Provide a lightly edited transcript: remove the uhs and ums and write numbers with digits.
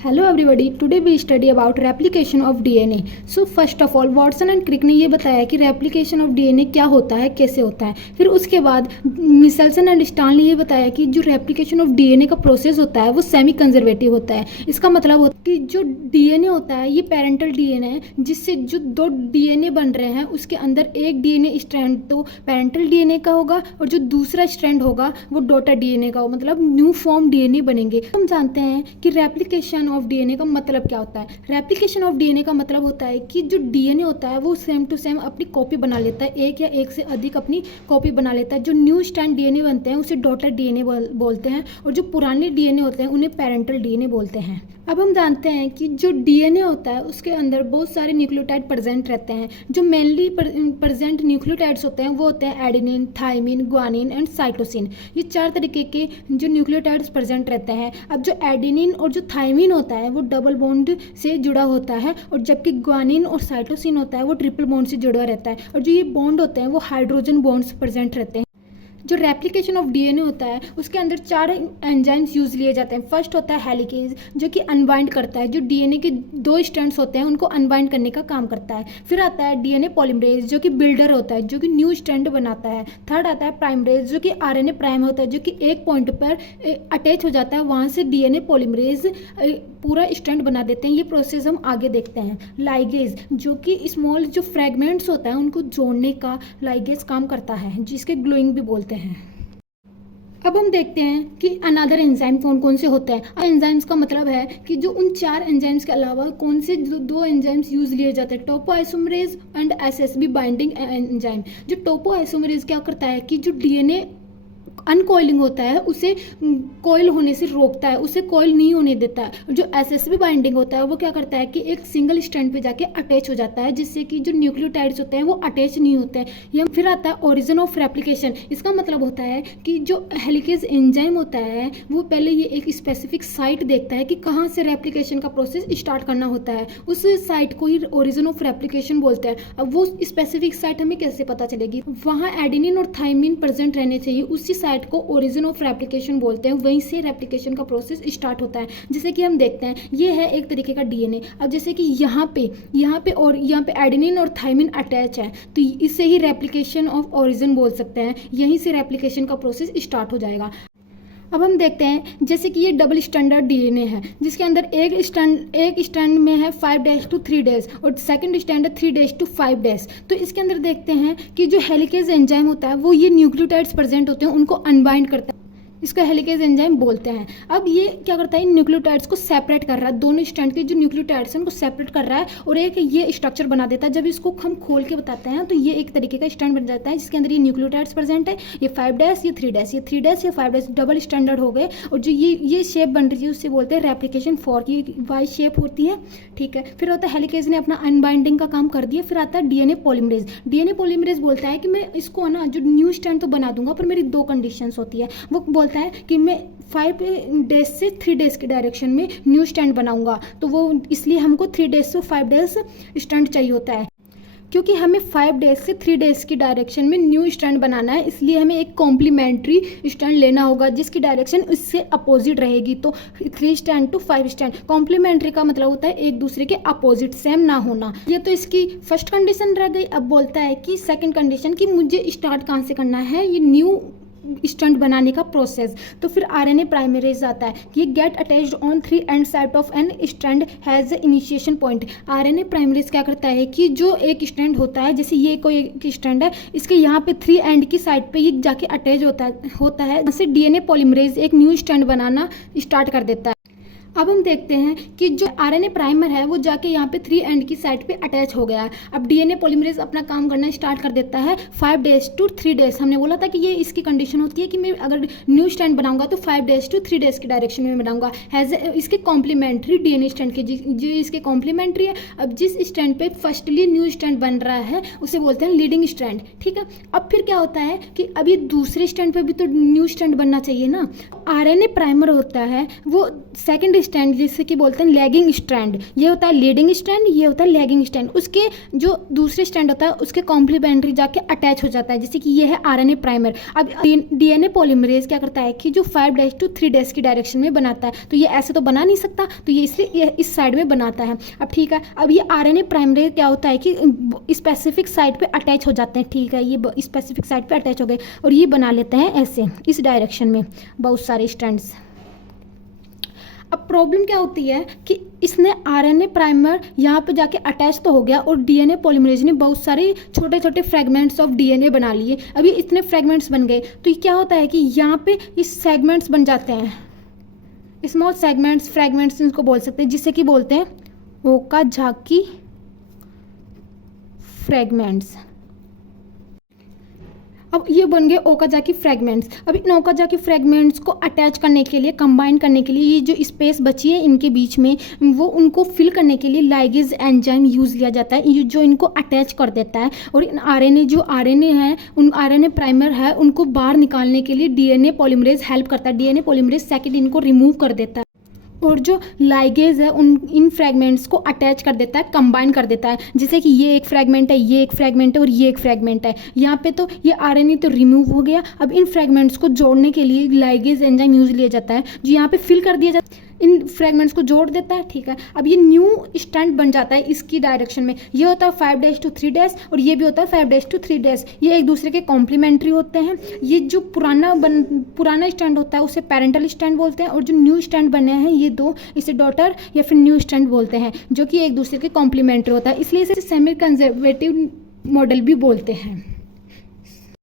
Hello everybody, today we study about replication of DNA. So first of all, Watson and Crick ने ये बताया कि replication of DNA क्या होता है, कैसे होता है. फिर उसके बाद मिचेल्सन एंड स्टार्न ने ये बताया कि जो replication of DNA का प्रोसेस होता है वो सेमी कंजर्वेटिव होता है. इसका मतलब होता है कि जो DNA होता है ये पेरेंटल DNA है, जिससे जो दो DNA बन रहे हैं उसके अंदर एक DNA स्ट्रैंड तो पेरेंटल DNA का होगा और जो दूसरा स्ट्रैंड होगा वो डॉटर DNA का होगा, मतलब न्यू फॉर्म DNA बनेंगे. हम जानते हैं कि रेप्लिकेशन ऑफ डीएनए का मतलब क्या होता है. रेप्लिकेशन ऑफ डीएनए का मतलब होता है कि जो डीएनए होता है वो सेम टू सेम अपनी कॉपी बना लेता है, एक या एक से अधिक अपनी कॉपी बना लेता है. जो न्यू स्ट्रैंड डीएनए बनते हैं उसे डॉटर डीएनए बोलते हैं और जो पुराने डीएनए होते हैं उन्हें पेरेंटल डीएनए बोलते हैं. अब हम जानते हैं कि जो डीएनए होता है उसके अंदर बहुत सारे न्यूक्लियोटाइड प्रेजेंट रहते हैं. जो मेनली प्रेजेंट न्यूक्लियोटाइड्स होते हैं वो होते हैं adenine, thymine, guanine and cytosine. ये चार तरीके के जो न्यूक्लियोटाइड्स प्रेजेंट रहते हैं. अब जो एडेनिन और जो थाइमिन होता है वो डबल बॉन्ड से जुड़ा होता है और जबकि ग्वानिन और साइटोसिन होता है वो ट्रिपल बॉन्ड से जुड़ा रहता है. और जो ये बॉन्ड होते हैं वो हाइड्रोजन बॉन्ड्स प्रेजेंट रहते हैं. जो रेप्लिकेशन ऑफ डीएनए होता है उसके अंदर चार एंजाइम्स यूज लिए जाते हैं. फर्स्ट होता है हेलिकेज जो कि अनबाइंड करता है, जो डीएनए के दो स्ट्रैंड्स होते हैं उनको अनबाइंड करने का काम करता है. फिर आता है डीएनए पॉलीमरेज जो कि बिल्डर होता है, जो कि न्यू स्ट्रैंड बनाता है. थर्ड आता है प्राइमरेज जो कि आरएनए प्राइम होता है, जो कि एक पॉइंट पर अटैच हो जाता है, वहाँ से डीएनए पॉलीमरेज पूरा स्ट्रैंड बना देते हैं. ये प्रोसेस हम आगे देखते हैं. लाइगेज जो कि स्मॉल जो फ्रेगमेंट्स होता है उनको जोड़ने का लाइगेज काम करता है, जिसके ग्लोइंग भी बोलते हैं. अब हम देखते हैं कि अनदर एंजाइम कौन कौन से होते हैं. एंजाइम्स का मतलब है कि जो उन चार एंजाइम्स के अलावा कौन से दो एंजाइम्स यूज लिए जाते हैं. Topoisomerase and SSB binding enzyme. जो टोपोआइसोमरेज क्या करता है कि जो डीएनए अनकॉइलिंग होता है उसे कॉइल होने से रोकता है, उसे कॉइल नहीं होने देता है. जो एसएसबी बाइंडिंग होता है वो क्या करता है कि एक सिंगल स्ट्रैंड पे जाके अटैच हो जाता है, जिससे कि जो न्यूक्लियोटाइड्स होते हैं वो अटैच नहीं होते हैं. ये फिर आता है ओरिजिन ऑफ रेप्लिकेशन. इसका मतलब होता है कि जो हेलिकेज एंजाइम होता है वो पहले ये एक स्पेसिफिक साइट देखता है कि कहाँ से रेप्लिकेशन का प्रोसेस स्टार्ट करना होता है. उस साइट को ही ओरिजिन ऑफ रेप्लिकेशन बोलते हैं. अब वो स्पेसिफिक साइट हमें कैसे पता चलेगी? वहाँ एडेनिन और थाइमिन प्रेजेंट रहने चाहिए, उसी साइट को ओरिजिन ऑफ रेप्लिकेशन बोलते हैं. वहीं से रेप्लिकेशन का प्रोसेस स्टार्ट होता है. जैसे कि हम देखते हैं ये है एक तरीके का डीएनए. अब जैसे कि यहाँ पे और यहाँ पे एडेनिन और थाइमिन अटैच है तो इससे ही रेप्लिकेशन ऑफ ओरिजिन बोल सकते हैं. यहीं से रेप्लिकेशन का प्रोसेस स्टार्ट हो जाएगा. अब हम देखते हैं जैसे कि ये डबल स्टैंडर्ड डीएनए है जिसके अंदर एक स्टैंड में है 5' to 3' और सेकंड स्टैंड है 3' to 5'. तो इसके अंदर देखते हैं कि जो हेलिकेज एंजाइम होता है वो ये न्यूक्लियोटाइड्स प्रेजेंट होते हैं उनको अनबाइंड करता है. इसको हेलिकेज एंजाइम बोलते हैं. अब ये क्या करता है, इन न्यूक्लियोटाइड्स को सेपरेट कर रहा है. दोनों स्ट्रैंड के जो न्यूक्लियोटाइड्स हैं उनको सेपरेट कर रहा है और एक ये स्ट्रक्चर बना देता है. जब इसको हम खोल के बताते हैं तो ये एक तरीके का स्ट्रैंड बन जाता है जिसके अंदर ये न्यूक्लियोटाइड्स प्रेजेंट है. ये 5' ये 3' ये 3' ये 5' डबल स्टैंडर्ड हो गए. और जो ये शेप बन रही है उससे बोलते हैं रेप्लिकेशन फॉर्क. ये वाई शेप होती है, ठीक है. फिर होता है हेलिकेज ने अपना अनबाइंडिंग का काम कर दिया. फिर आता है डीएनए पॉलीमरेज. डीएनए पॉलीमरेज बोलता है कि मैं इसको ना जो न्यू स्ट्रैंड तो बना दूंगा पर मेरी दो कंडीशंस होती है. वो बोलता है कि मैं 5 से 3 की डायरेक्शन में न्यू स्टैंड बनाऊंगा. तो वो इसलिए हमको 3 से 5 स्टैंड चाहिए होता है, क्योंकि हमें 5 से 3 की डायरेक्शन में न्यू स्टैंड बनाना है. इसलिए हमें एक कॉम्प्लीमेंट्री स्टैंड लेना होगा जिसकी डायरेक्शन इससे अपोजिट रहेगी. तो 3 स्टैंड टू 5 स्टैंड. कॉम्प्लीमेंट्री का मतलब होता है एक दूसरे के अपोजिट, सेम ना होना. ये तो इसकी फर्स्ट कंडीशन रह गई. अब बोलता है कि सेकंड कंडीशन कि मुझे स्टार्ट कहाँ से करना है ये न्यू स्टैंड बनाने का प्रोसेस. तो फिर आरएनए प्राइमरेज आता है कि get attached on 3 end side of an strand has the initiation point. RNA primase क्या करता है कि जो एक स्ट्रैंड होता है, जैसे ये कोई एक स्ट्रैंड है, इसके यहाँ पे 3 एंड की साइड पे ये जाके अटैच होता है. जैसे डीएनए पॉलीमरेज एक न्यू स्ट्रैंड बनाना स्टार्ट कर देता है. अब हम देखते हैं कि जो आरएनए प्राइमर है वो जाके यहाँ पे 3 एंड की साइड पे अटैच हो गया है. अब डीएनए पॉलीमरेज अपना काम करना स्टार्ट कर देता है 5' to 3. हमने बोला था कि ये इसकी कंडीशन होती है कि मैं अगर न्यू स्टैंड बनाऊंगा तो 5' to 3 की डायरेक्शन में बनाऊंगा. हैज इसके कॉम्प्लीमेंट्री डीएनए स्टैंड के जो इसके कॉम्प्लीमेंट्री है. अब जिस स्टैंड पे फर्स्टली न्यू स्टैंड बन रहा है उसे बोलते हैं लीडिंग स्टैंड, ठीक है. अब फिर क्या होता है कि अभी दूसरे स्टैंड पे भी तो न्यू स्टैंड बनना चाहिए ना. आरएनए प्राइमर होता है वो सेकेंड स्ट्रैंड जिसे कि बोलते हैं लैगिंग स्ट्रैंड, ये होता है लीडिंग स्ट्रैंड, ये होता है लैगिंग स्ट्रैंड। उसके जो दूसरे स्ट्रैंड होता है उसके कॉम्प्लीमेंट्री जाके अटैच हो जाता है, जैसे कि ये है आरएनए प्राइमर। अब डीएनए पॉलीमरेज क्या करता है कि जो 5' to 3' की डायरेक्शन में बनाता है, तो ये ऐसे तो बना नहीं सकता, तो ये इसलिए इस साइड में बनाता है। अब ठीक है, अब ये आरएनए प्राइमरेज क्या होता है कि स्पेसिफिक साइड पे अटैच हो जाते हैं। ठीक है, ये स्पेसिफिक साइड पे अटैच हो गए और ये बना लेते हैं ऐसे इस डायरेक्शन में बहुत सारे स्ट्रैंड्स। अब प्रॉब्लम क्या होती है कि इसने आरएनए प्राइमर यहाँ पे जाके अटैच तो हो गया और डीएनए पॉलीमरेज ने बहुत सारे छोटे छोटे फ्रेगमेंट्स ऑफ डीएनए बना लिए। अभी इतने फ्रेगमेंट्स बन गए तो ये क्या होता है कि यहाँ पे इस सेगमेंट्स बन जाते हैं, स्मॉल सेगमेंट्स, फ्रेगमेंट्स इनको बोल सकते हैं, जिसे कि बोलते हैं ओकाजाकी फ्रेगमेंट्स। अब ये बन गए ओकाजाकी फ्रेगमेंट्स। अब इन ओकाजाकी फ्रेगमेंट्स को अटैच करने के लिए, कंबाइन करने के लिए, ये जो स्पेस बची है इनके बीच में, वो उनको फिल करने के लिए लाइगेज एंजाइम यूज़ किया जाता है, ये जो इनको अटैच कर देता है। और इन आरएनए है, उन आरएनए प्राइमर है, उनको बाहर निकालने के लिए डीएनए पॉलीमरेज हेल्प करता है। डीएनए पॉलीमरेज सेकेंड इनको रिमूव कर देता है और जो लाइगेज है इन फ्रेगमेंट्स को अटैच कर देता है, कंबाइन कर देता है। जैसे कि ये एक फ्रेगमेंट है, ये एक फ्रेगमेंट है और ये एक फ्रेगमेंट है। यहाँ पे तो ये आरएनए तो रिमूव हो गया। अब इन फ्रेगमेंट्स को जोड़ने के लिए लाइगेज एंजाइम यूज लिया जाता है, जो यहाँ पे फिल कर दिया जाता है, इन फ्रेगमेंट्स को जोड़ देता है। ठीक है, अब ये न्यू स्ट्रैंड बन जाता है इसकी डायरेक्शन में। ये होता है 5' to 3' और ये भी होता है 5' to 3'। ये एक दूसरे के कॉम्प्लीमेंट्री होते हैं। ये जो पुराना स्ट्रैंड होता है उसे पेरेंटल स्ट्रैंड बोलते हैं और जो न्यू स्ट्रैंड बने हैं ये दो, इसे डॉटर या फिर न्यू स्ट्रैंड बोलते हैं, जो कि एक दूसरे के कॉम्प्लीमेंट्री होता है। इसलिए इसे सेमी कंजर्वेटिव मॉडल भी बोलते हैं।